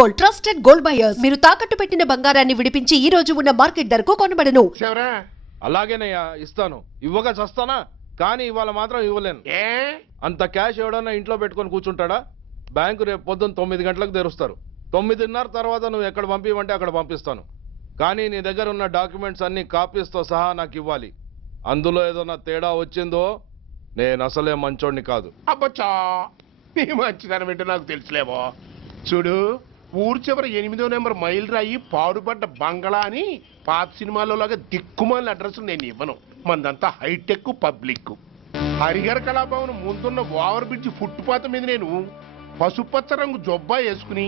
Gold trusted gold buyers. మీరు తాకట్టు పెట్టిన బంగారాన్ని విడిపించి ఈ రోజు ఉన్న మార్కెట్ ధరకు కొనబడను. అలాగేనయ్యా ఇస్తాను, ఇవ్వగా చస్తానా, కానీ ఇవాళ మాత్రం ఇవ్వలేను. అంత క్యాష్ ఎవడన్నా ఇంట్లో పెట్టుకొని కూర్చుంటాడా? బ్యాంకు రేపు పొద్దున్న 9 గంటలకు తెరుస్తారు. 9:30 తర్వాత నువ్వు ఎక్కడ పంపివంటే అక్కడ పంపిస్తాను. కానీ నీ దగ్గర ఉన్న డాక్యుమెంట్స్ అన్ని కాపీస్తో సహా నాకు ఇవ్వాలి. అందులో ఏదైనా తేడా వచ్చిందో నేను అసలే మంచోడిని కాదు. అబ్బచ్చా, నీ మంచిదనం ఏంటో నాకు తెలుసులేవో. చూడు, ఊరు చివర 8వ నెంబర్ మైల్ రాయి పాడుపడ్డ బంగళా అని పాత సినిమాలో లాగా దిక్కుమాల అడ్రస్ నేను ఇవ్వను. మందంతా హైటెక్ పబ్లిక్. హరిహర కళాభవన్ ముందున్న ఓవర్ బ్రిడ్జ్ ఫుట్పాత్ మీద నేను పసుపచ్చ రంగు జొబ్బా వేసుకుని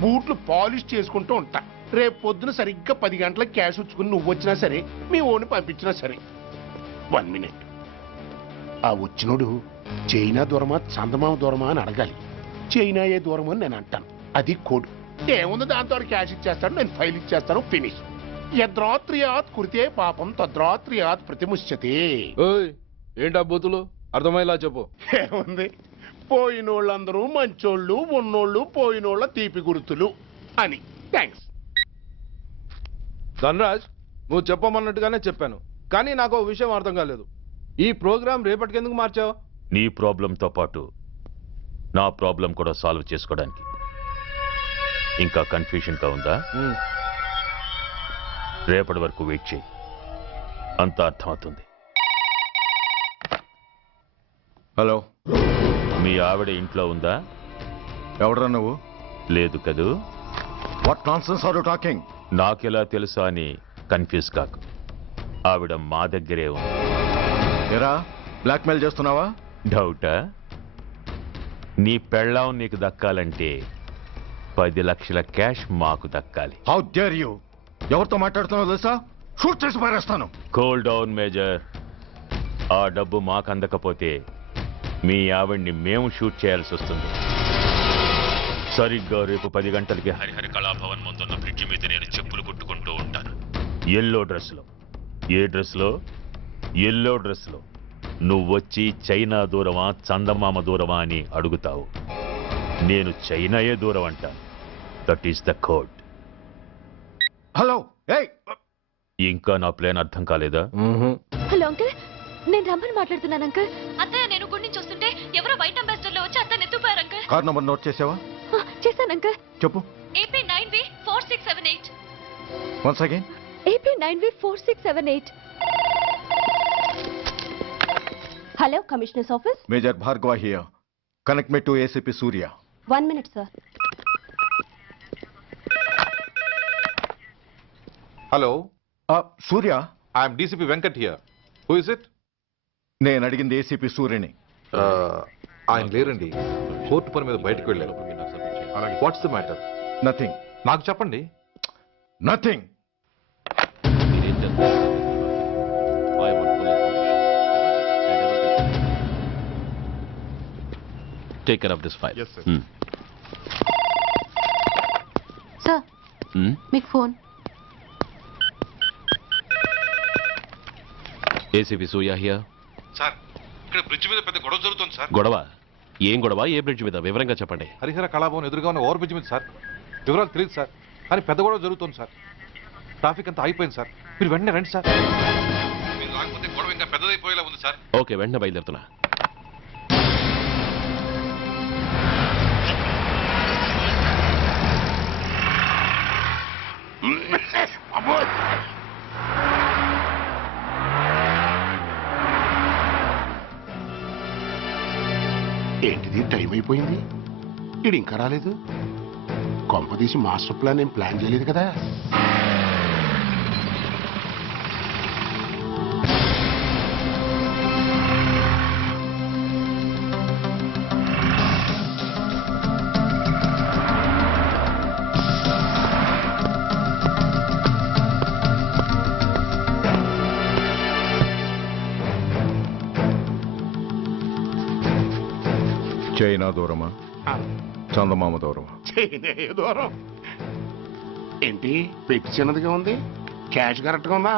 బూట్లు పాలిష్ చేసుకుంటూ ఉంటా. రేపు పొద్దున సరిగ్గా 10 గంటలకు క్యాష్ వచ్చుకుని నువ్వు వచ్చినా సరే, మీ ఓని పంపించినా సరే. 1 మినిట్. ఆ వచ్చినోడు చైనా దూరమా చందమామ దూరమా అని అడగాలి. చైనా ఏ దూరం అని నేను అంటాను. అది కోడ్. ఏముంది, దాంతో క్యాష్ ఇచ్చేస్తాను, నేను ఫైల్ ఇచ్చేస్తాను, ఫినిష్. యద్రాత్రియాత్ కురితే పాపం తద్రాత్రియాత్ ప్రతిముష్యతే. ఏంటా బూతులు? అర్థమయ్యేలా చెప్పు. ఏముంది, పోయినోళ్ళందరూ మంచోళ్ళు, ఉన్నోళ్ళు పోయినోళ్ళ తీపి గుర్తులు అని. థ్యాంక్స్. ధనరాజ్, నువ్వు చెప్పమన్నట్టుగానే చెప్పాను, కానీ నాకు ఒక విషయం అర్థం కాలేదు. ఈ ప్రోగ్రాం రేపటికి ఎందుకు మార్చావు? నీ ప్రాబ్లంతో పాటు నా ప్రాబ్లం కూడా సాల్వ్ చేసుకోవడానికి. ఇంకా కన్ఫ్యూషన్గా ఉందా? రేపటి వరకు వెయిట్ చేయి, అంత అర్థమవుతుంది. హలో, మీ ఆవిడ ఇంట్లో ఉందా? ఎవడరా నువ్వు? లేదు కదూ. What nonsense are you talking? నాకెలా తెలుసా అని కన్ఫ్యూజ్ కాకు. ఆవిడ మా దగ్గరే ఉంది. ఎరా, బ్లాక్మెయిల్ చేస్తున్నావా? డౌటా? నీ పెళ్ళాం నీకు దక్కాలంటే 10 లక్షల క్యాష్ మాకు దక్కాలి. How dare you! ఎవరితో మాట్లాడుతున్నావు తెలుసా? షూట్ చేసి పారేస్తాను. Cool down major. ఆ డబ్బు మాకు అందకపోతే మీ ఆవిడ్ని మేము షూట్ చేయాల్సి వస్తుంది. సరిగ్గా రేపు 10 గంటలకి హరిహర కళాభవన్ ముందున్న బ్రిడ్జి మీద నేను చెప్పులు కుట్టుకుంటూ ఉంటాను. ఎల్లో డ్రెస్లో. ఏ డ్రెస్లో? ఎల్లో డ్రెస్లో. నువ్వొచ్చి చైనా దూరమా చందమామ దూరమా అని అడుగుతావు. నేను చైనాయే దూరం అంటా. That is the code. Hello, ఇంకా నా ప్లాన్ అర్థం కాలేదా? హలో అంకుల్, నేను రమ్మని మాట్లాడుతున్నాను అంకుల్. అత్తయ్య, నేను గుడి నుంచి వస్తుంటే ఎవరో వైట్ అంబాసిడర్ లో వచ్చి అత్తయ్య ఎత్తుపోయారు అంకుల్. కార్ నంబర్ నోట్ చేసావా? చేశాను అంకుల్. చెప్పు. AP9V4678. Once again. AP9V4678. Hello, commissioners office. Major Bhargava here. Connect me to ACP Surya. 1 minute sir. Hello, Surya. I'm DCP Venkat here. Who is it? నేను అడిగింది ACP సూర్యని. ఆయన లేరండి, కోర్టు పని మీద బయటకు వెళ్ళారు. What's the matter? నథింగ్. నాకు చెప్పండి. Nothing. Take care of this file. Yes, sir. Sir, మీకు phone. ACP Surya here. Sir, ఇక్కడ బ్రిడ్జ్ మీద పెద్ద గొడవ జరుగుతుంది సార్. గొడవ? ఏం గొడవ? ఏ బ్రిడ్జ్ మీద? వివరంగా చెప్పండి. హరిహర కళాభవన్ ఎదురుగా ఉన్న ఓవర్ బ్రిడ్జ్ మీద సార్. వివరాలు తెలియదు సార్, కానీ పెద్ద గొడవ జరుగుతుంది సార్. ట్రాఫిక్ అంతా అయిపోయింది సార్. మీరు వెంటనే రండి సార్. మీరు రాకపోతే గొడవ ఇంకా పెద్దదైపోయేలా ఉంది సార్. ఓకే, వెంటనే బయలుదేరుతున్నా. ఏంటిది, టైం అయిపోయింది, ఇది ఇంకా రాలేదు. కొంపదీసి మాస్టర్ ప్లాన్ ఏం ప్లాన్ చేయలేదు కదా. చైనా దూరమా చందమామ దూరమా? చైనా దూరం ఏంటి, పెట్టి చిన్నదిగా ఉంది, క్యాష్ కరెక్ట్గా ఉందా?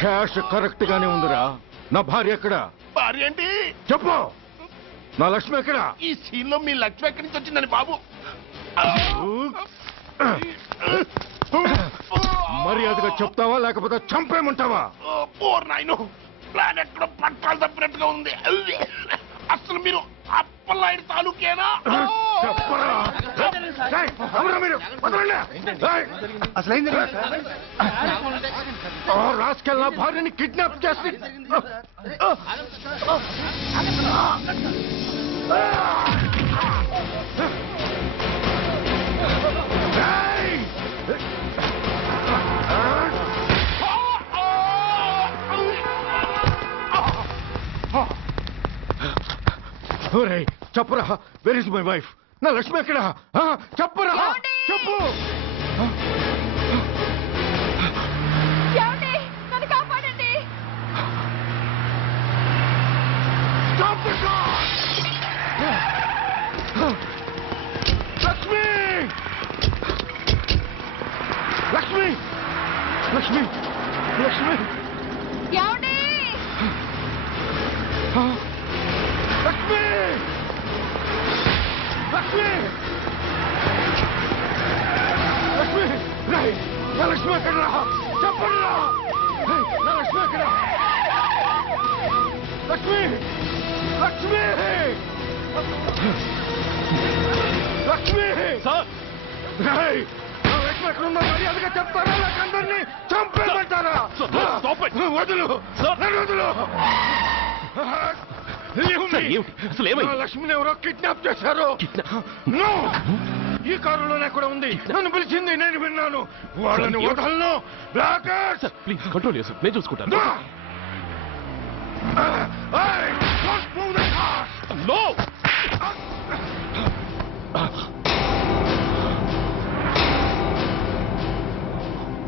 క్యాష్ కరెక్ట్ గానే ఉందిరా. నా భార్య ఎక్కడ? భార్య ఏంటి? చెప్పు. నా లక్ష్మి ఎక్కడ? ఈ సీన్ లో మీ లక్ష్మి ఎక్కడి నుంచి వచ్చిందని బాబు? మర్యాదగా చెప్తావా లేకపోతే చంపేమంటావా? పోర్ నాయను, ప్లాన్ ఎక్కడ పట్టాలు తప్పినట్టుగా ఉంది. అసలు మీరు అప్పలాయుడు తాలూకేనా? చెప్పరా? ఏయ్, ఎవరా మీరు? వదలండి. ఏయ్, అసలైంది ఆ రాస్కెల్ నా భార్యని కిడ్నాప్ చేసి ఏయ్! ఒరేయ్, చెప్పరా, వెర్ ఇస్ మై వైఫ్? నా లక్ష్మి ఎక్కడ? ఆ, చెప్పరా, చెప్పు. నన్ను కాపాడండి. Stop the car! Lakshmi, Lakshmi, Lakshmi, Lakshmi, ఏమండి? ఆ, లక్ష్మి, లక్ష్మి, లక్ష్మి, రేయ్, నా లక్ష్మి ఎక్కడ? చెప్పండి రా. రేయ్, నా లక్ష్మి ఎక్కడ? లక్ష్మి, లక్ష్మి, లక్ష్మి, రేయ్, నా లక్ష్మి ఎక్కడ ఉందో మర్యాదగా చెప్తారా లేక అందరినీ చంపేమంటారా? వదులు, నన్ను వదులు. నా లక్ష్మిని ఎవరో కిడ్నాప్ చేశారు. No! ఈ కారులోనే కూడా ఉంది. నన్ను పిలిచింది, నేను విన్నాను. వాళ్ళని వదలను. రాకేష్, ప్లీజ్ కంట్రోల్ చేసి నేను చూసుకుంటాను. no! Hey, don't move the car! No!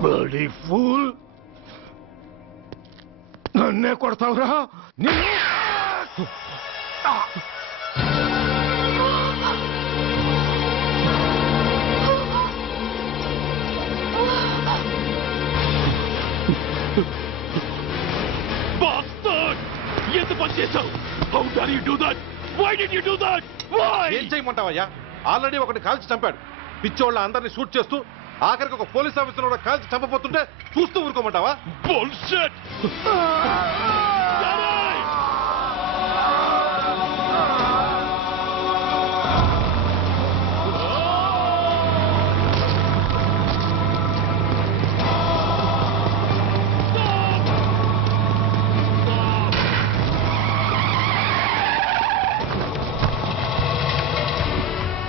Bloody fool! నన్నే కొడతావురా? నిన్ను Bastard! ఎంత పని చేశావు? How dare you do that? Why did you do that? Why? ఏం చేయమంటావయ్యా? ఆల్రెడీ ఒకటి కాల్చి చంపాడు. పిచ్చోళ్ళ అందరినీ షూట్ చేస్తూ ఆఖరికి ఒక పోలీస్ ఆఫీసర్ కూడా కాల్చి చంపబోతుంటే చూస్తూ ఊరుకోమంటావా? Bullshit!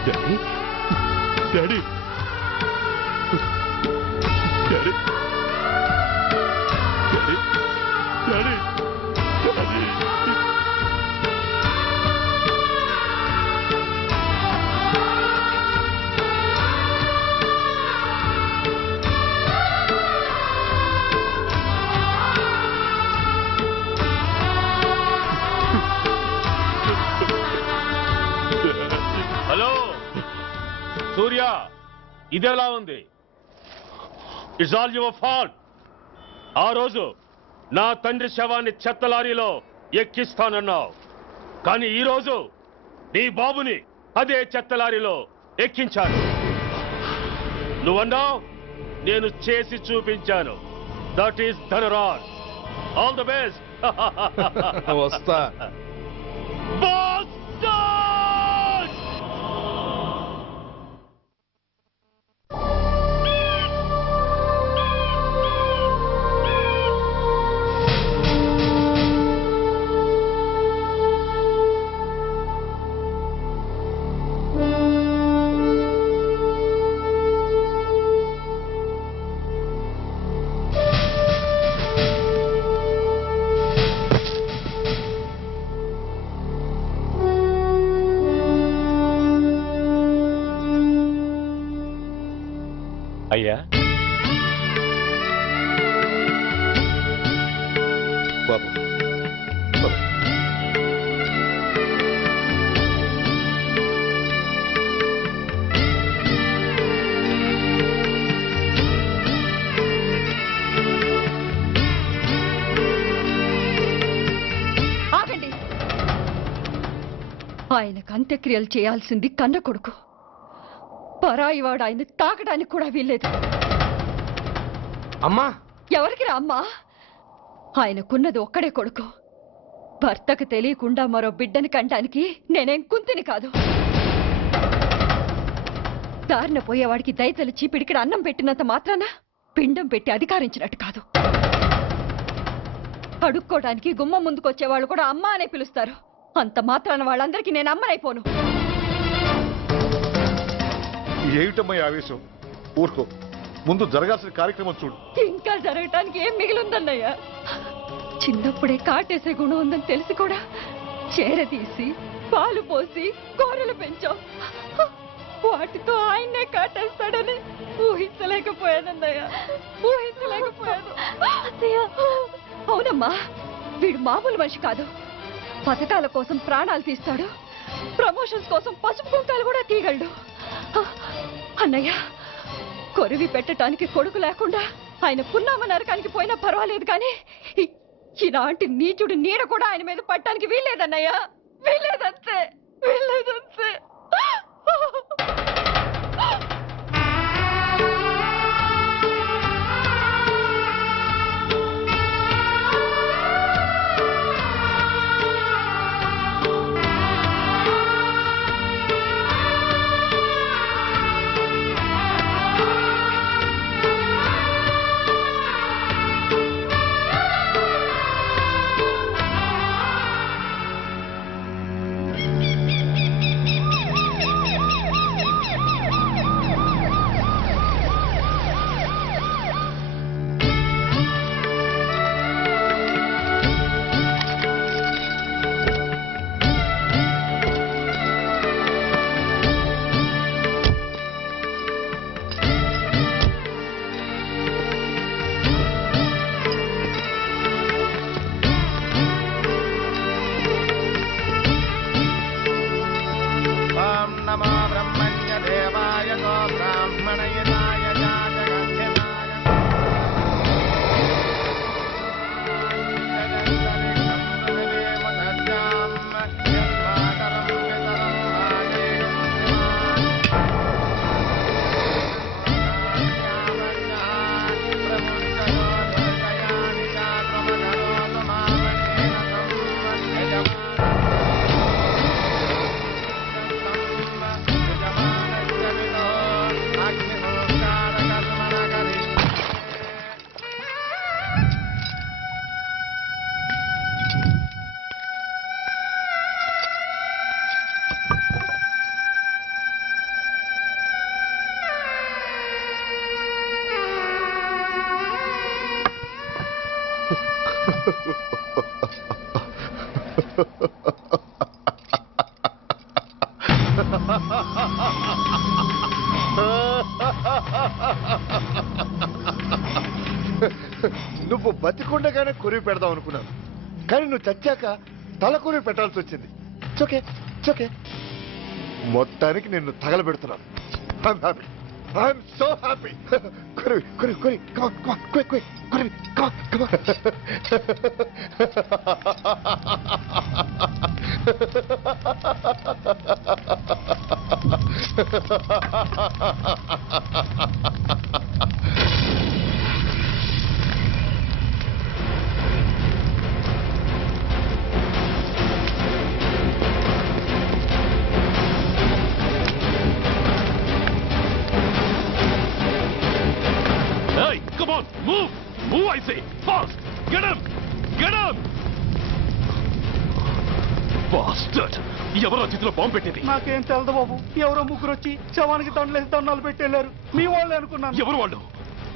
Daddy? Daddy? Daddy? Daddy? Daddy? Daddy? Hello Surya, ఇదెలా ఉంది? It's all your fault. ఆ రోజు నా తండ్రి శవాన్ని చెత్త లారీలో ఎక్కిస్తానన్నావు, కానీ ఈ రోజు నీ బాబుని అదే చెత్త లారీలో ఎక్కించాను. నువ్వన్నావు, నేను చేసి చూపించాను. That is Dhanraj. All the best. వస్తా. అయ్యా, బాబు, ఆగండి. ఆయనకు అంత్యక్రియలు చేయాల్సింది కన్న కొడుకు. పరాయివాడు ఆయన తాకడానికి కూడా వీల్లేదు. అమ్మా, ఎవరికి రా అమ్మా? ఆయనకున్నది ఒక్కడే కొడుకు. భర్తకు తెలియకుండా మరో బిడ్డని కంటానికి నేనేం కుంతిని కాదు. దారిన పోయేవాడికి దయతలిచి పిడికిడ అన్నం పెట్టినంత మాత్రాన పిండం పెట్టి అధికారించినట్టు కాదు. అడుక్కోవడానికి గుమ్మం ముందుకొచ్చేవాళ్ళు కూడా అమ్మ అనే పిలుస్తారు. అంత మాత్రాన వాళ్ళందరికీ నేను అమ్మనైపోను. ఏమిటమ్మా ఆవేశం? ఊరుకో, ముందు జరగాల్సిన కార్యక్రమం చూడు. ఇంకా జరగటానికి ఏం మిగిలిందన్నయ్య? చిన్నప్పుడే కాటేసే గుణం ఉందని తెలిసి కూడా చేరదీసి పాలు పోసి కూరలు పెంచాం. వాటితో ఆయన్నే కాటేస్తాడని ఊహించలేకపోయానన్నయ్య, ఊహించలేకపోయాను. అవునమ్మా, వీడు మామూలు మనిషి కాదు. పథకాల కోసం ప్రాణాలు తీస్తాడు, ప్రమోషన్స్ కోసం పసుపు కుంకాలు కూడా తీయగలడు. అన్నయ్య, కొరివి పెట్టడానికి కొడుకు లేకుండా ఆయన పున్నామ నరకానికి పోయినా పర్వాలేదు, కానీ ఇలాంటి నీచుడు నీడ కూడా ఆయన మీద పట్టడానికి వీల్లేదన్నయ్య, వీల్లేదంతే, వీల్లేదంతే. నువ్వు బతికుండగానే కొరివి పెడదాం అనుకున్నాను, కానీ నువ్వు చచ్చాక తల కొరివి పెట్టాల్సి వచ్చింది. చోకే చోకే, మొత్తానికి నిన్ను తగలబెడుతున్నాను. I'm so happy. Kuri, come on, quick, Kuri, come on. Hey, come on, move! Move, I say! Fast! Get him! Get him! Bastard! ఎవరో చేతిలో బాంబు పెట్టేది? నాకేం తెలదు బాబు. ఎవరో ముగ్గురు వచ్చి శవానికి దండలేసి దండాలు పెట్టేళ్ళారు. మీ వాళ్ళే అనుకున్నాను. ఎవరు వాళ్ళు?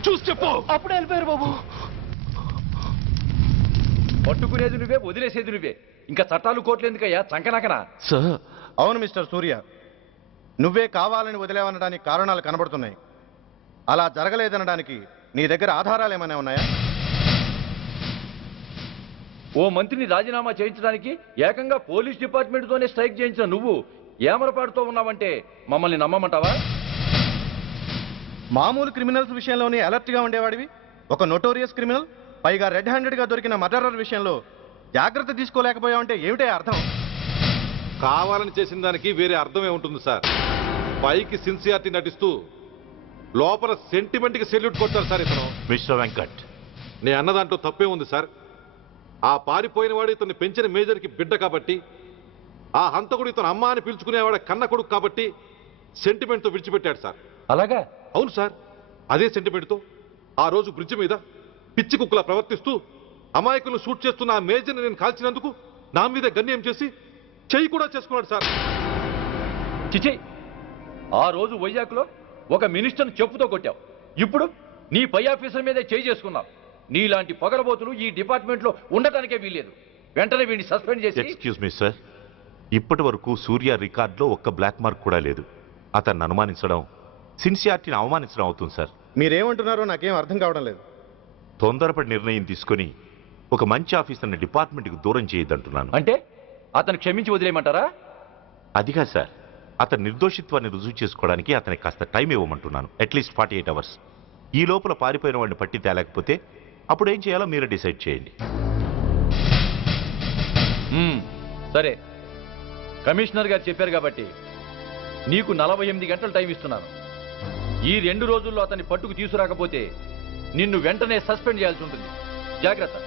చూసి చెప్పు. అప్పుడే వెళ్ళిపోయారు బాబు. పట్టుకునేది నువ్వే, వదిలేసేది నువ్వే. ఇంకా చట్టాలు కోర్టులు ఎందుకయ్యా చంకనాకనా? సార్, అవును మిస్టర్ సూర్య, నువ్వే కావాలని వదిలేవనడానికి కారణాలు కనబడుతున్నాయి. అలా జరగలేదనడానికి నీ దగ్గర ఆధారాలు ఏమైనా ఉన్నాయా? ఓ మంత్రిని రాజీనామా చేయించడానికి ఏకంగా పోలీస్ డిపార్ట్మెంట్తోనే స్ట్రైక్ చేయించిన నువ్వు ఏమరపాటుతో ఉన్నావంటే మమ్మల్ని నమ్మమంటావా? మామూలు క్రిమినల్స్ విషయంలోనే అలర్ట్గా ఉండేవాడివి, ఒక నోటోరియస్ క్రిమినల్, పైగా రెడ్ హ్యాండెడ్గా దొరికిన మర్డరర్ విషయంలో జాగ్రత్త తీసుకోలేకపోయావంటే ఏమిటే అర్థం? కావాలని చేసిన దానికి వేరే అర్థమే ఉంటుంది సార్. పైకి సిన్సియారిటీ నటిస్తూ లోపల సెంటిమెంట్కి సెల్యూట్ కొడతారు సార్ ఇతను. మిస్టర్ వెంకట్, నే అన్న దాంట్లో తప్పే ఉంది సార్. ఆ పారిపోయిన వాడు ఇతన్ని పెంచిన మేజర్కి బిడ్డ కాబట్టి, ఆ హంతకుడు ఇతను అమ్మ అని పిలుచుకునేవాడు కన్న కొడుకు కాబట్టి సెంటిమెంట్తో విడిచిపెట్టాడు సార్. అలాగా? అవును సార్. అదే సెంటిమెంట్తో ఆ రోజు బ్రిడ్జ్ మీద పిచ్చి కుక్కలా ప్రవర్తిస్తూ అమాయకులను షూట్ చేస్తున్న ఆ మేజర్ని నేను కాల్చినందుకు నా మీద గన్యం చేసి చెయ్యి కూడా చేసుకున్నాడు సార్. చిచి, ఆ రోజు వైజాగ్లో ఒక మినిస్టర్ని చెప్పుతో కొట్టావు, ఇప్పుడు నీ పై ఆఫీసర్ మీదే చేయి చేసుకున్నావు. నీలాంటి పొగరబోతులు ఈ డిపార్ట్మెంట్లో ఉండటానికే వీల్లేదు. వెంటనే వీడిని సస్పెండ్ చేసి. ఎక్స్క్యూజ్ మీ సార్, ఇప్పటి వరకు సూర్య రికార్డులో ఒక్క బ్లాక్ మార్క్ కూడా లేదు. అతన్ని అనుమానించడం సిన్సియారిటీని అవమానించడం అవుతుంది సార్. మీరేమంటున్నారో నాకేం అర్థం కావడం లేదు. తొందరపడి నిర్ణయం తీసుకొని ఒక మంచి ఆఫీసర్ని డిపార్ట్మెంట్కి దూరం చేయొద్దంటున్నాను. అంటే అతను క్షమించి వదిలేయమంటారా? అదిగా సార్, అతని నిర్దోషిత్వాన్ని రుజువు చేసుకోవడానికి అతనికి కాస్త టైం ఇవ్వమంటున్నాను. At least 48 hours. ఈ లోపల పారిపోయిన వాడిని పట్టి తేలేకపోతే అప్పుడు ఏం చేయాలో మీరే డిసైడ్ చేయండి. సరే, కమిషనర్ గారు చెప్పారు కాబట్టి నీకు 48 గంటలు టైం ఇస్తున్నాను. ఈ 2 రోజుల్లో అతన్ని పట్టుకు తీసుకురాకపోతే నిన్ను వెంటనే సస్పెండ్ చేయాల్సి ఉంటుంది. జాగ్రత్త.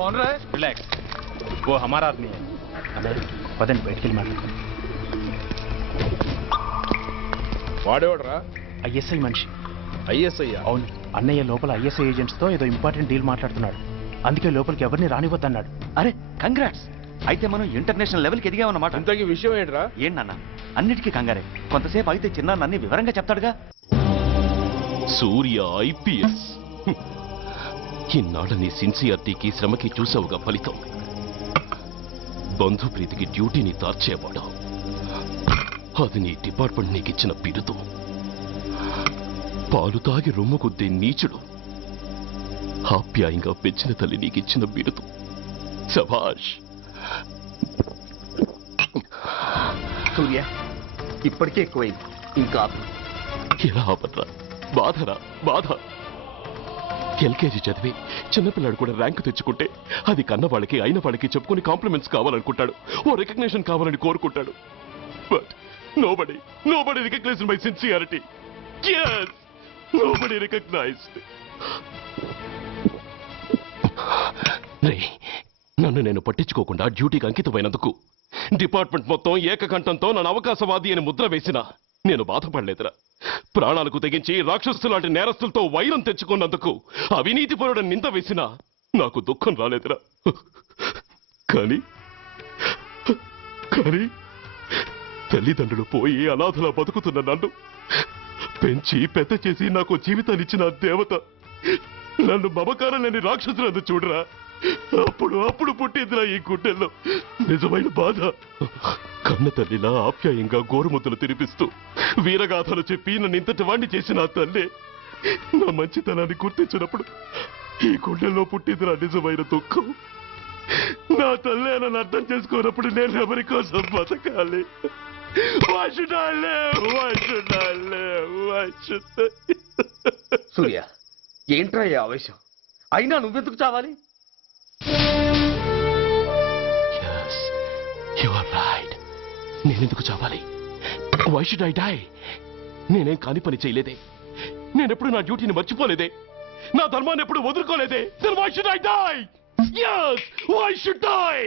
कौन रहा है? रिलैक्स, वो हमारा आदमी है. పదండి బయటికి వెళ్ళి మాట్లాడుకుందాం. వాడేవాడరా? ఐఎస్ఐ మనిషి. ఐఎస్ఐ? అవును, అన్నయ్య లోపల ఐఎస్ఐ ఏజెంట్స్తో ఏదో ఇంపార్టెంట్ డీల్ మాట్లాడుతున్నాడు. అందుకే లోపలికి ఎవరిని రానివద్దన్నాడు. అరే కంగ్రాట్స్, అయితే మనం ఇంటర్నేషనల్ లెవెల్కి ఎదిగామన్నమాట. ఇంతకీ విషయం ఏంట్రా? ఏంటన్నా అన్నిటికీ కంగారే. కొంతసేపు అయితే చిన్న అన్ని వివరంగా చెప్తాడుగా. సూర్య ఐపీఎస్. ఇన్నాళ్ళ నీ సిన్సియారిటీకి శ్రమకి చూసావుగా ఫలితం. బంధుప్రీతికి డ్యూటీని తార్చేవాడు. అది నీ డిపార్ట్మెంట్ నీకిచ్చిన బిరుదు. పాలు తాగి రొమ్ము కొద్దే నీచుడు ఆప్యాయంగా పెంచిన తల్లి నీకిచ్చిన బిరుదు. శభాష్. సూర్య, ఇప్పటికే ఎక్కువైంది, ఇంకా ఎలా ఆపట్రా? బాధరా బాధ. ఎల్కేజీ చదివి చిన్నపిల్లాడు కూడా ర్యాంకు తెచ్చుకుంటే అది కన్న వాళ్ళకి అయిన వాళ్ళకి చెప్పుకుని కాంప్లిమెంట్స్ కావాలనుకుంటాడు, ఓ రికగ్నిషన్ కావాలని కోరుకుంటాడు. But nobody recognised my sincerity. yes, nobody recognized. నన్ను నేను పట్టించుకోకుండా డ్యూటీకి అంకితమైనందుకు డిపార్ట్మెంట్ మొత్తం ఏకకంఠంతో నన్ను అవకాశవాది అని ముద్ర వేసినా నేను బాధపడలేదురా. ప్రాణాలకు తెగించి రాక్షసులాంటి నేరస్తులతో వైరం తెచ్చుకున్నందుకు అవినీతిపరుడు నింద వేసినా నాకు దుఃఖం రాలేదురా. కానీ తల్లిదండ్రులు పోయి అనాథలా బతుకుతున్న నన్ను పెంచి పెద్ద చేసి నాకు జీవితాన్నిచ్చిన దేవత నన్ను మమకారం లేని రాక్షసులందు చూడరా. అప్పుడు పుట్టిందిరా ఈ గుండెల్లో నిజమైన బాధ. కన్న తల్లిలా ఆప్యాయంగా గోరుముద్దలు తినిపిస్తూ వీరగాథలు చెప్పి నన్ను ఇంతటి వాణ్ణి చేసిన ఆ తల్లే నా మంచితనాన్ని గుర్తించినప్పుడు ఈ గుండెల్లో పుట్టిందిరా నిజమైన దుఃఖం. నా తల్లే నన్ను అర్థం చేసుకోనప్పుడు నేను ఎవరి కోసం బతకాలి? సూర్య, ఏంట్రా ఈ ఆవేశం? అయినా నువ్వెందుకు చావాలి? You are right. నేనెందుకు చావాలి? Why should I die? నేనేం కాని పని చేయలేదే. నేనెప్పుడు నా డ్యూటీని మర్చిపోలేదే. నా ధర్మాన్ని ఎప్పుడు వదులుకోలేదే. Then why should I die? Yes! Why should I?